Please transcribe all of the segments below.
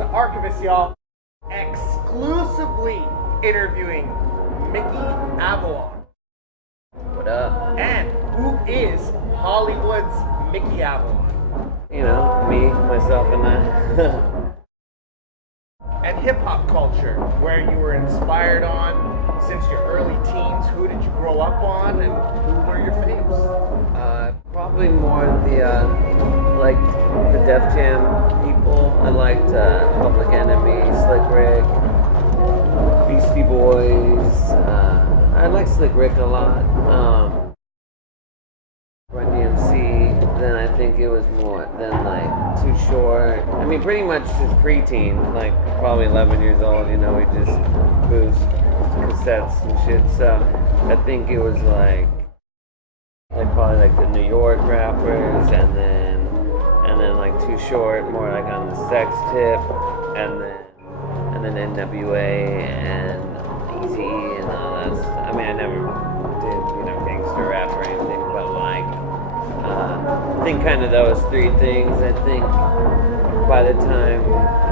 the Archivist, y'all. Exclusively interviewing Mickey Avalon. What up? And who is Hollywood's Mickey Avalon? You know, me, myself, and I. And hip-hop culture, where you were inspired on since your early teens. Who did you grow up on, and who were your faves? Probably more like the Def Jam people. I liked Public Enemy, Slick Rick, Beastie Boys. I like Slick Rick a lot. Run DMC. Then I think it was more than like Too Short. I mean, pretty much just preteen, like probably 11 years old. You know, we just boost cassettes and shit. So I think it was like probably like the New York rappers, and then like Too Short, more like on the sex tip, and then NWA and Eazy and all that stuff. I mean, I never did gangster rap or anything, but like I think kind of those three things. I think by the time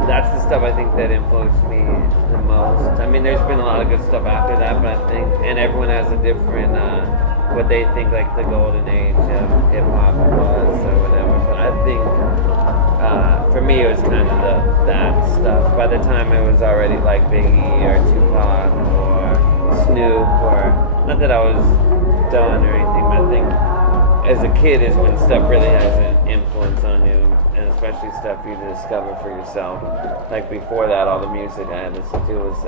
that's the stuff I think that influenced me the most. I mean, there's been a lot of good stuff after that, but I think, and everyone has a different what they think like the golden age of hip hop was or whatever. But I think for me it was kind of that stuff. By the time it was already like Biggie or Tupac or Snoop, or not that I was done or anything, but I think as a kid is when stuff really has an influence on you, and especially stuff you discover for yourself. Like before that, all the music I had listened to was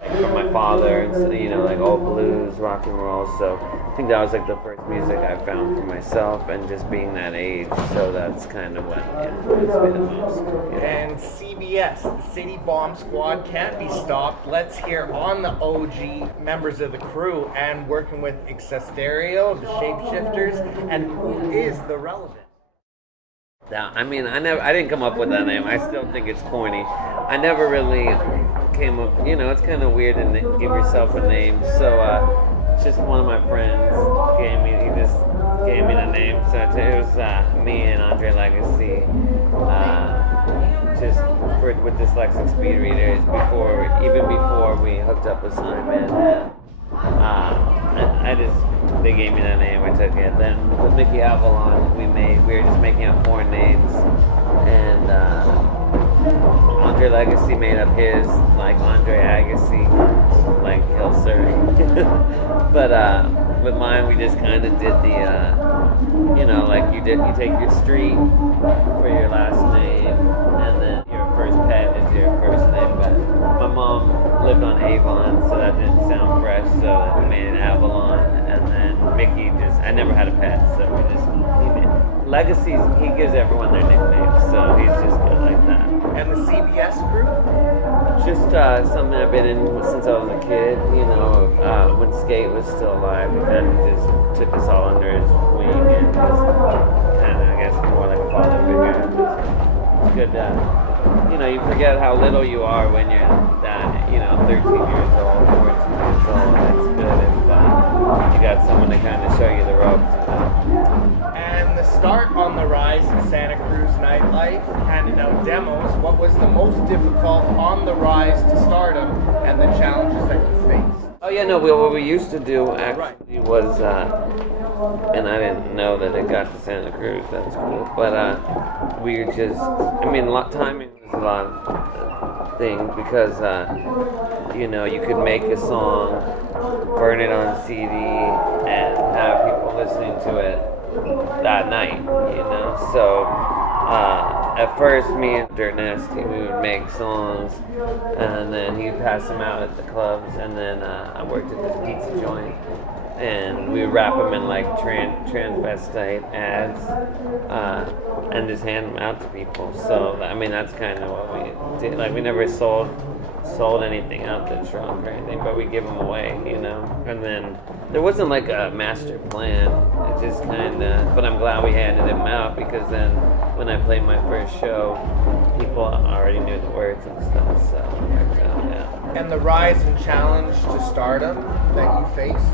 like from my father, and like old blues, rock and roll. So I think that was like the first music I found for myself, and just being that age. So that's kind of what influenced me the most. And CBS, the City Bomb Squad, can't be stopped. Let's hear on the OG members of the crew and working with Stereo, the Shapeshifters, and who is the Relevant. Yeah, I mean, I didn't come up with that name. I still think it's corny. I never really came up. It's kind of weird to give yourself a name. So just one of my friends just gave me the name. So it was me and Andre Legacy, just with dyslexic speed readers even before we hooked up with Simon. They gave me that name, I took it. Then with Mickey Avalon, we were just making up more names, and Andre Legacy made up his, like Andre Agassi, like Hill Surrey. But with mine, we just kind of did the, like you take your street for your last name, and then your first pet is your first name. But my mom lived on Avon, so that didn't sound fresh, so we made it Avalon. And then Mickey I never had a pet, so Legacies, he gives everyone their nicknames, so he's just good like that. And the CBS crew? Just something I've been in since I was a kid, when Skate was still alive. He kind of just took us all under his wing and just kind of, I guess, more like a father figure. Just good, you forget how little you are when you're that, 13 years old, 14 years old. It's good if you got someone to kind of show you the ropes. And the start on the rise in Santa Cruz nightlife, handing out demos. What was the most difficult on the rise to stardom, and the challenges that you faced? Oh yeah, no. What we used to do actually was, and I didn't know that it got to Santa Cruz. That's cool. But we just, timing was a lot of things because you could make a song, burn it on CD, and have people listening to it that night. So at first, me and Dirt Nasty, we would make songs, and then he'd pass them out at the clubs, and then I worked at this pizza joint, and we would wrap them in like transvestite ads, and just hand them out to people. So that's kind of what we did. Like, we never sold anything out that's drunk or anything, but we give them away, And then there wasn't like a master plan. It just kind of, but I'm glad we handed them out, because then when I played my first show, people already knew the words and stuff. So yeah. And the rise and challenge to stardom that you faced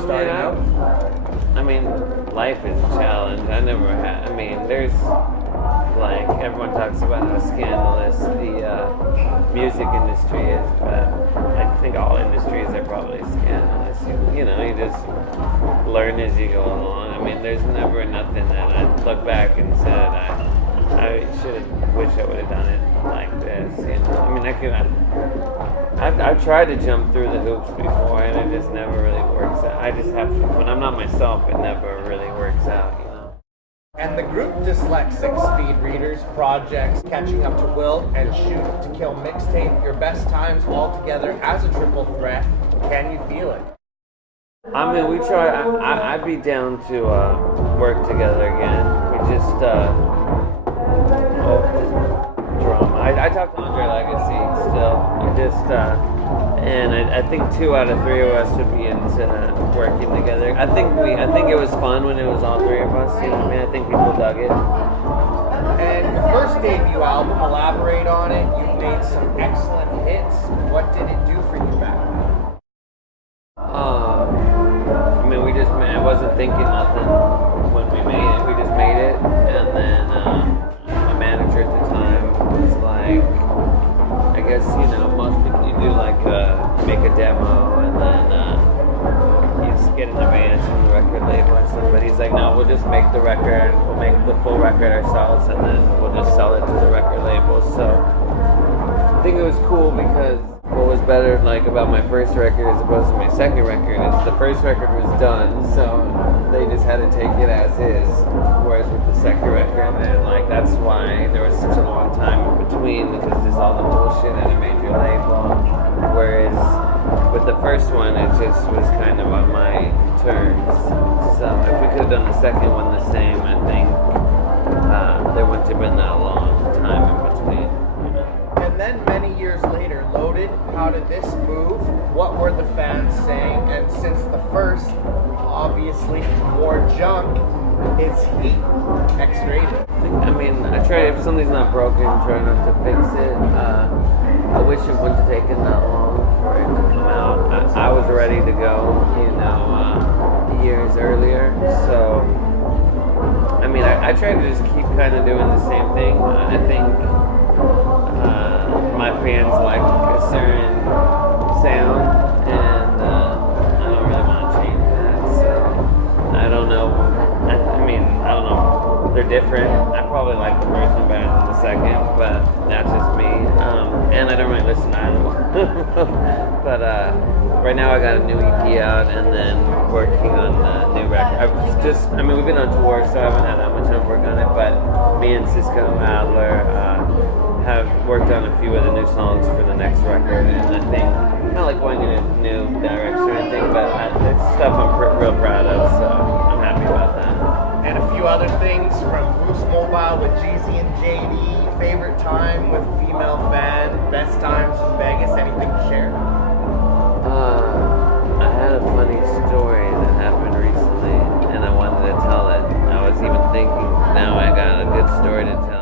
starting out? Life is a challenge. I never had. There's like everyone talks about how scandalous the music industry is, but I think all industries are probably scandalous. You know, you just learn as you go along. I mean, there's never nothing that I look back and said I wish I would have done it like this. You know, I mean, I've tried to jump through the hoops before, and it just never really works out. I just have to, when I'm not myself, it never really works out. You know. And the group Dyslexic Speed Readers projects Catching Up to Wilt and Shoot to Kill mixtape, your best times all together as a triple threat. Can you feel it? I mean, we try. I'd be down to work together again. We just drama. I talk to Andre Legacy still. And I think 2 out of 3 of us would be into working together. I think it was fun when it was all 3 of us. You know what I mean? I think people dug it. And your first debut album, elaborate on it. You've made some excellent hits. What did it do for you back then? I mean, I wasn't thinking nothing when we made it. We just made it, and then my manager at the time was like, I guess, you know, most people, you do like make a demo, and then you just get an advance from the record label or something. But he's like, no, we'll just make the record, we'll make the full record ourselves, and then we'll just sell it to the record label. So I think it was cool because what was better like about my first record as opposed to my second record is the first record was done, so they just had to take it as is, whereas with the second record, then like that's why there was such a long time in between, because there's all the bullshit at a major label, whereas with the first one it just was kind of on my terms. So if we could have done the second one the same, I think there wouldn't have been that long time in between. And then many years later, Loaded, how did this move? What were the fans saying? And since the first, obviously, more junk, it's heat, X-rated. I mean, I try, if something's not broken, try not to fix it. I wish it wouldn't have taken that long for it to come out. I was ready to go, you know, years earlier. So, I mean, I try to just keep kind of doing the same thing. I think my fans like a certain sound, and I don't really want to change that. So I don't know. I mean, I don't know. They're different. I probably like the first one better than the second, but that's just me. And I don't really listen to either one. But right now I got a new EP out, and then working on the new record. We've been on tour, so I haven't had that much time to work on it. But me and Cisco Adler have worked on a few of the new songs for the next record, and I think not like going in a new direction or anything, but it's stuff I'm real proud of, so I'm happy about that. And a few other things from Boost Mobile with Jeezy and JD, favorite time with female fan, best times in Vegas, anything to share? I had a funny story that happened recently, and I wanted to tell it. I was even thinking, now I got a good story to tell.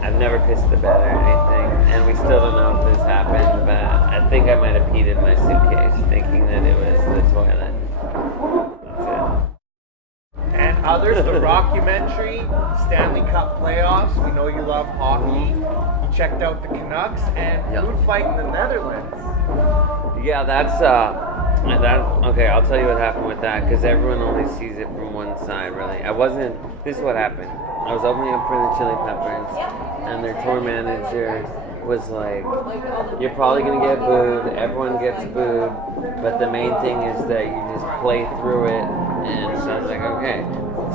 I've never pissed the bed or anything, and we still don't know if this happened, but I think I might have peed in my suitcase thinking that it was the toilet. That's it. And others, the rockumentary, Stanley Cup playoffs, we know you love hockey, you checked out the Canucks, and food fight in the Netherlands. Yeah, that's, okay, I'll tell you what happened with that, because everyone only sees it from one side, really. This is what happened. I was opening up for the Chili Peppers, and their tour manager was like, you're probably going to get booed, everyone gets booed, but the main thing is that you just play through it, and so I was like, okay.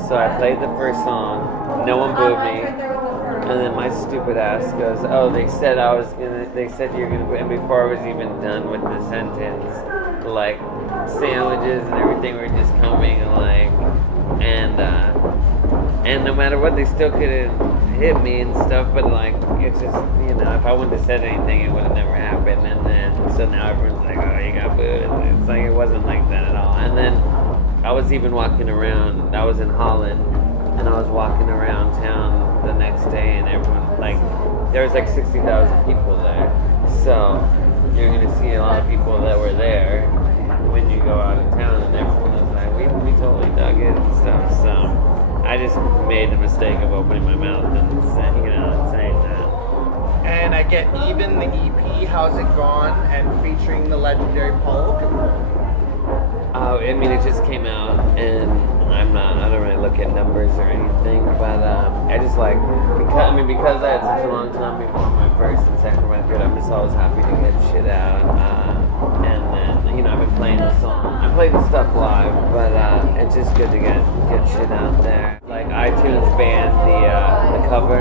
So I played the first song, no one booed me, and then my stupid ass goes, oh, they said you're going to boo, and before I was even done with the sentence, like, sandwiches and everything were just coming, like, and no matter what, they still couldn't hit me and stuff, but like, it's just, you know, if I wouldn't have said anything, it would have never happened, and then, so now everyone's like, oh, you got booed, and it's like, it wasn't like that at all. And then, I was even walking around, I was in Holland, and I was walking around town the next day, and everyone, like, there was like 60,000 people there, so you're gonna see a lot of people that were there when you go out of town, and everyone was like, we totally dug it and stuff, so I I just made the mistake of opening my mouth and saying that. And I get even the EP, How's It Gone, and featuring the legendary Paul Oakenfold. I mean, it just came out, and I don't really look at numbers or anything, but I just like, because I had such a long time before my first and second record, I'm just always happy to get shit out. And then, I've been playing the song. I play the stuff live, but it's just good to get shit out there. Like iTunes banned the cover,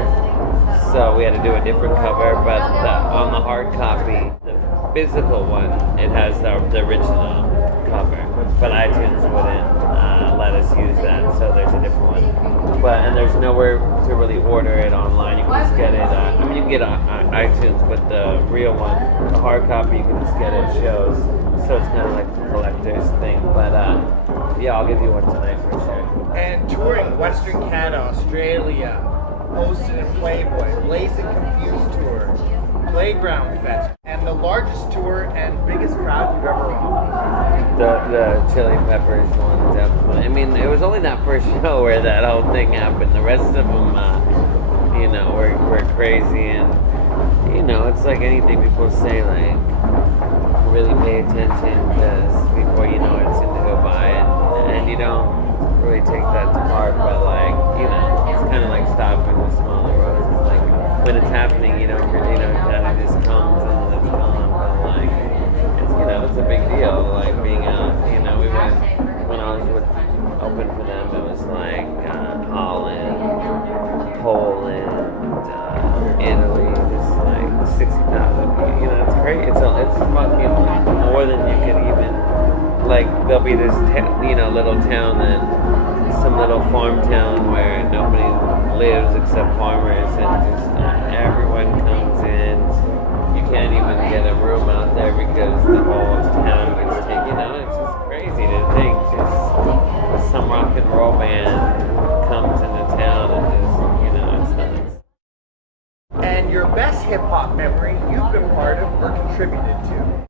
so we had to do a different cover, but on the hard copy, the physical one, it has the original cover, but iTunes wouldn't let us use that, so there's a different one. And there's nowhere to really order it online. You can just get it. You can get iTunes, but the real one, the hard copy, you can just get at shows. So it's kind of like a collector's thing. But yeah, I'll give you one tonight for sure. And touring Western Canada, Australia, Posted and Playboy, Blazing Confused Tour, Playground Fest, and the largest tour and biggest crowd you've ever run. The Chili Peppers one, definitely. I mean, it was only that first show where that whole thing happened. The rest of them, were crazy, and it's like anything people say, like, really pay attention, because before you know it, it's going to go by, and you don't really take that to heart, but it's kind of like stopping with smaller roses. Like, when it's happening, you don't really know, it kind of just comes and it's gone, but it's a big deal, like being out, we when I was open for them, it was like Holland, Poland, Italy, just like 60,000, it's great, it's fucking more than you can even, like, there'll be this, little town some little farm town where nobody lives except farmers, and just everyone comes in. You can't even get a room out there because the whole town gets taken out. It's just crazy to think just some rock and roll band comes into town and just, it's nuts. And your best hip hop memory you've been part of or contributed to?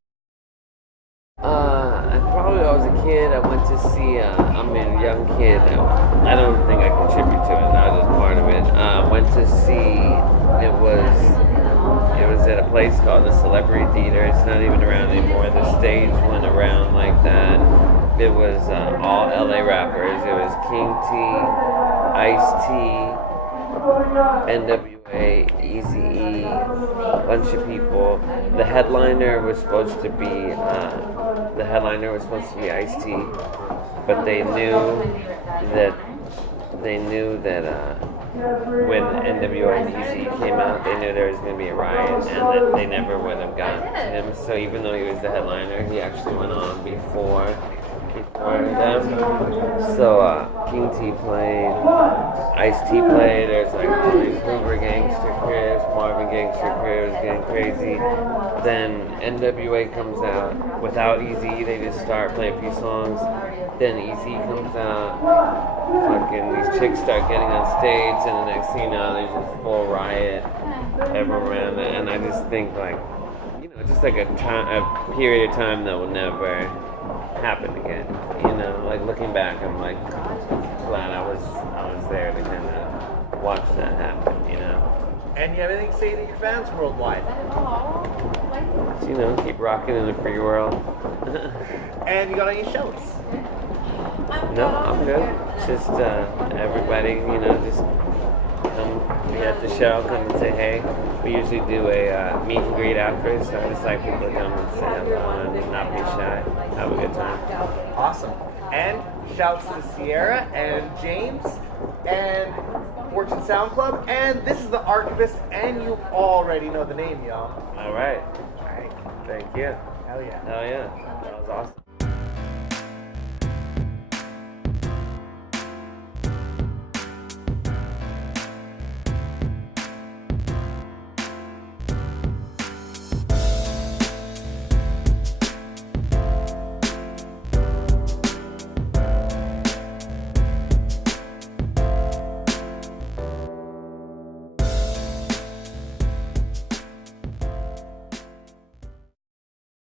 Probably when I was a kid, I went to see, a young kid. I don't think I contribute to it, I was just part of it. Went to see, it was at a place called the Celebrity Theater. It's not even around anymore. The stage went around like that. It was all LA rappers. It was King T, Ice-T, NWA, Eazy-E, a bunch of people. The headliner was supposed to be Ice-T, but they knew that when NWA and Eazy came out, they knew there was going to be a riot, and that they never would have gotten him. So even though he was the headliner, he actually went on before them. So King T played, Ice-T played, there's like all these Hoover Gangster Crips, Marvin Gangster Crips, getting crazy. Then NWA comes out without Eazy, they just start playing a few songs. Then Eazy comes out, fucking these chicks start getting on stage, and the next thing you know, there's just full riot everywhere, and I just think like, just like a period of time that will never happen again. Like looking back, I'm like glad I was there to kind of watch that happen. And you have anything to say to your fans worldwide? Keep rocking in the free world. And you got any shows? No, I'm good. Just everybody, just come be at the show, come and say hey. We usually do a meet and greet after, so I just like people to come and say hello and not be shy. Have a good time. Awesome. And shouts to Sierra and James and Fortune Sound Club. And this is the Archivist, and you already know the name, y'all. All right. All right. Thank you. Hell yeah. Hell yeah. That was awesome.